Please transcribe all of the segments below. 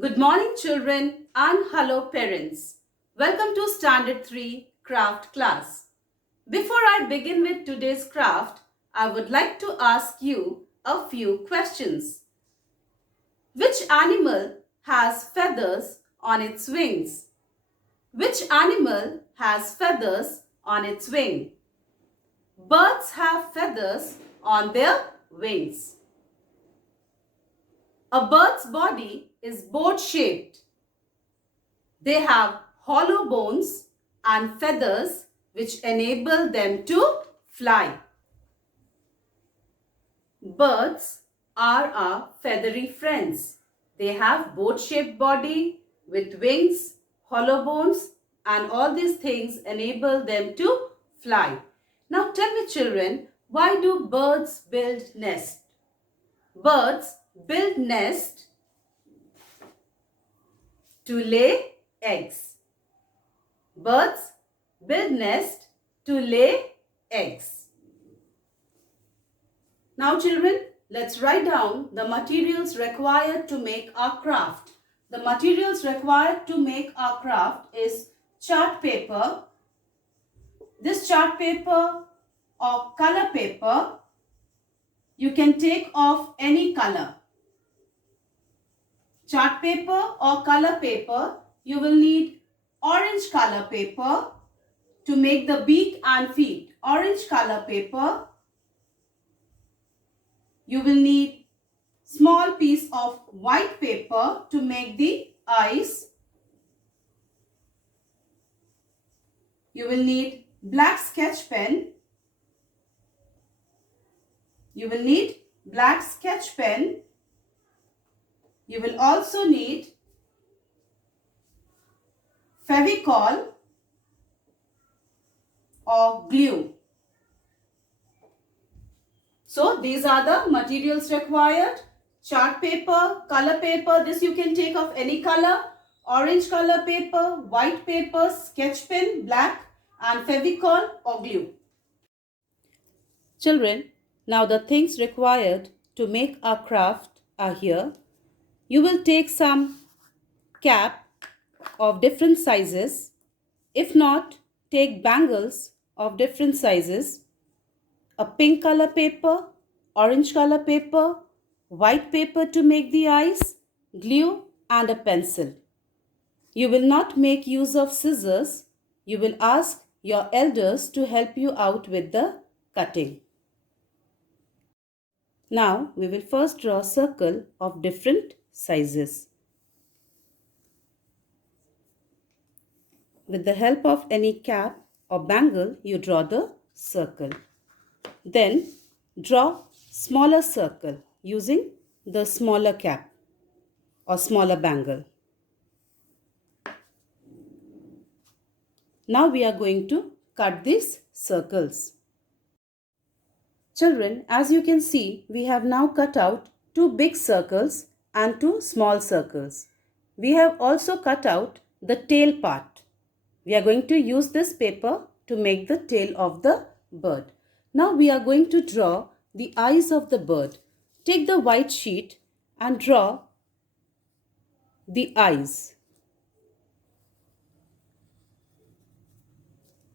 Good morning children and hello parents. Welcome to Standard 3 craft class. Before I begin with today's craft, I would like to ask you a few questions. Which animal has feathers on its wings? Which animal has feathers on its wing? Birds have feathers on their wings. A bird's body is boat-shaped. They have hollow bones and feathers which enable them to fly. Birds are our feathery friends. They have boat-shaped body with wings, hollow bones, and all these things enable them to fly. Now tell me children, why do birds build nest? Birds build nest to lay eggs. Birds build nest to lay eggs. Now children, let's write down the materials required to make our craft. The materials required to make our craft is chart paper. This chart paper or color paper, you can take of any color. Chart paper or color paper, you will need orange color paper to make the beak and feet. Orange color paper. You will need small piece of white paper to make the eyes. You will need black sketch pen. You will need black sketch pen. You will also need Fevicol or glue. So these are the materials required. Chart paper, color paper, this you can take of any color. Orange color paper, white paper, sketch pen, black, and Fevicol or glue. Children, now the things required to make our craft are here. You will take some cap of different sizes. If not, take bangles of different sizes. A pink color paper, orange color paper, white paper to make the eyes, glue and a pencil. You will not make use of scissors. You will ask your elders to help you out with the cutting. Now we will first draw a circle of different sizes. With the help of any cap or bangle, you draw the circle. Then draw smaller circle using the smaller cap or smaller bangle. Now we are going to cut these circles. Children, as you can see, we have now cut out two big circles and two small circles. We have also cut out the tail part. We are going to use this paper to make the tail of the bird. Now we are going to draw the eyes of the bird. Take the white sheet and draw the eyes.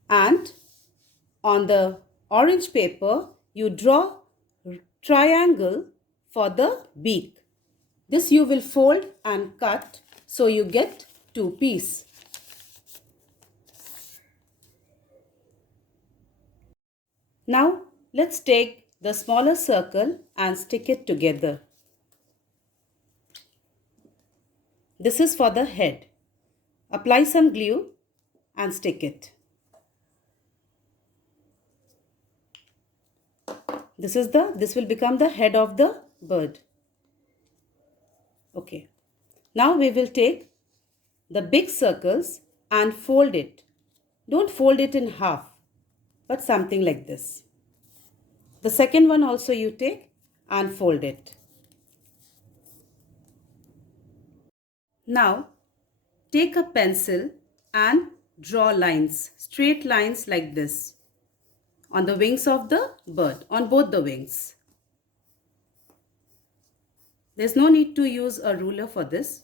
And on the orange paper, you draw triangle for the beak. This you will fold and cut so you get two pieces. Now let's take the smaller circle and stick it together. This is for the head. Apply some glue and stick it. This will become the head of the bird. Okay. Now we will take the big circles and fold it. Don't fold it in half, but something like this. The second one also you take and fold it. Now take a pencil and draw lines, straight lines like this on the wings of the bird, on both the wings. There's no need to use a ruler for this.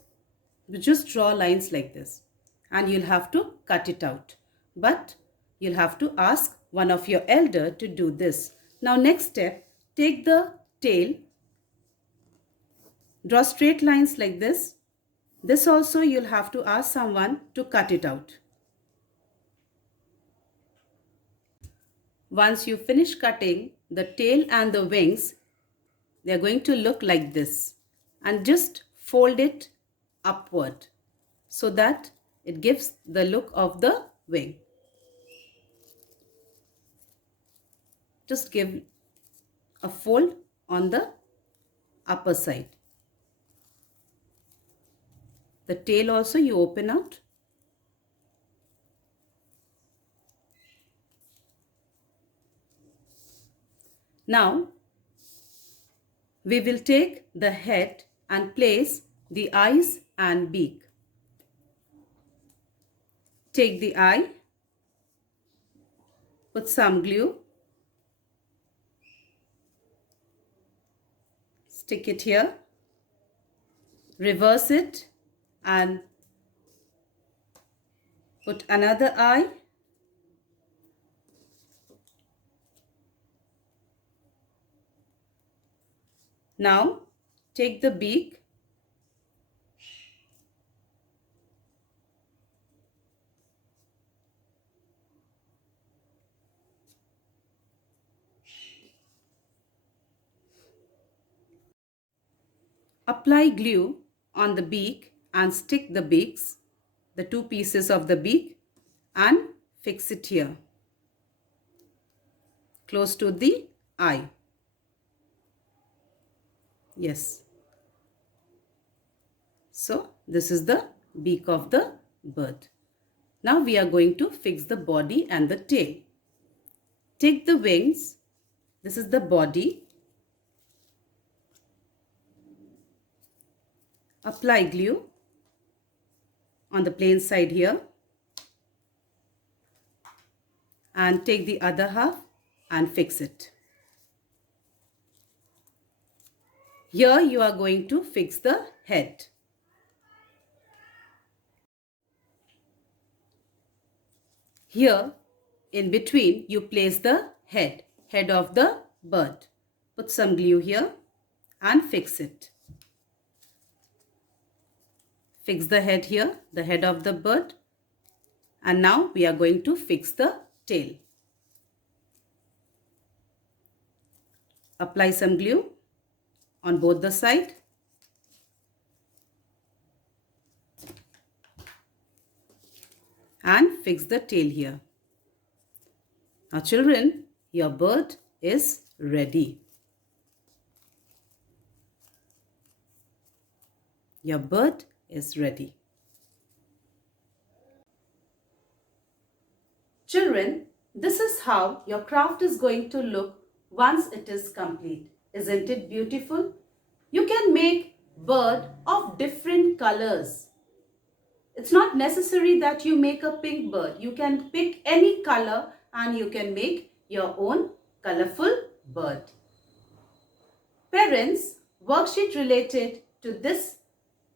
Just draw lines like this and you'll have to cut it out. But you'll have to ask one of your elder to do this. Now next step, take the tail, draw straight lines like this. This also you'll have to ask someone to cut it out. Once you finish cutting the tail and the wings, they're going to look like this. And just fold it upward so that it gives the look of the wing. Just give a fold on the upper side. The tail also you open out. Now we will take the head and place the eyes and beak. Take the eye, put some glue, stick it here, reverse it and put another eye. Now take the beak, apply glue on the beak and stick the beaks, the two pieces of the beak, and fix it here close to the eye. Yes. So this is the beak of the bird. Now we are going to fix the body and the tail. Take the wings. This is the body. Apply glue on the plain side here. And take the other half and fix it. Here you are going to fix the head. Here in between you place the head of the bird. Put some glue here and fix it. Fix the head here, the head of the bird. And now we are going to fix the tail. Apply some glue on both the sides. And fix the tail here. Now children, your bird is ready. Your bird is ready. Children, this is how your craft is going to look once it is complete. Isn't it beautiful? You can make bird of different colors. It's not necessary that you make a pink bird. You can pick any color and you can make your own colorful bird. Parents, worksheet related to this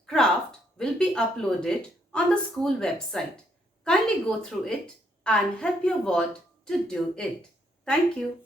craft will be uploaded on the school website. Kindly go through it and help your ward to do it. Thank you.